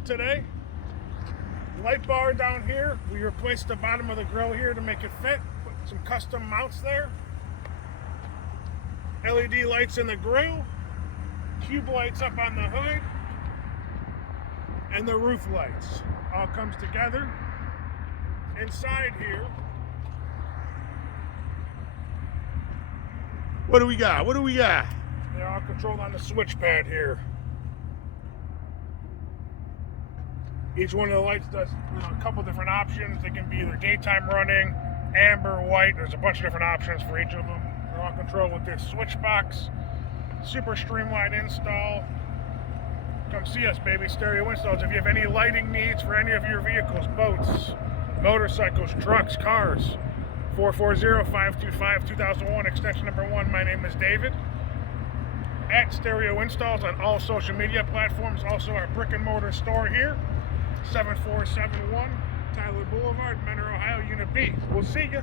here today. Light bar down here. We replaced the bottom of the grill here to make it fit. Put some custom mounts there. LED lights in the grill. Cube lights up on the hood. And the roof lights. All comes together. Inside here. What do we got? They're all controlled on the switch pad here. Each one of the lights does a couple different options. They can be either daytime running, amber, white. There's a bunch of different options for each of them. They're all controlled with this switch box. Super streamlined install. Come see us, baby. Stereo Installs. If you have any lighting needs for any of your vehicles, boats, motorcycles, trucks, cars, 440-525-2001, extension number 1. My name is David. At Stereo Installs on all social media platforms. Also our brick and mortar store here. 7471 Tyler Boulevard, Mentor, Ohio, Unit B. We'll see you.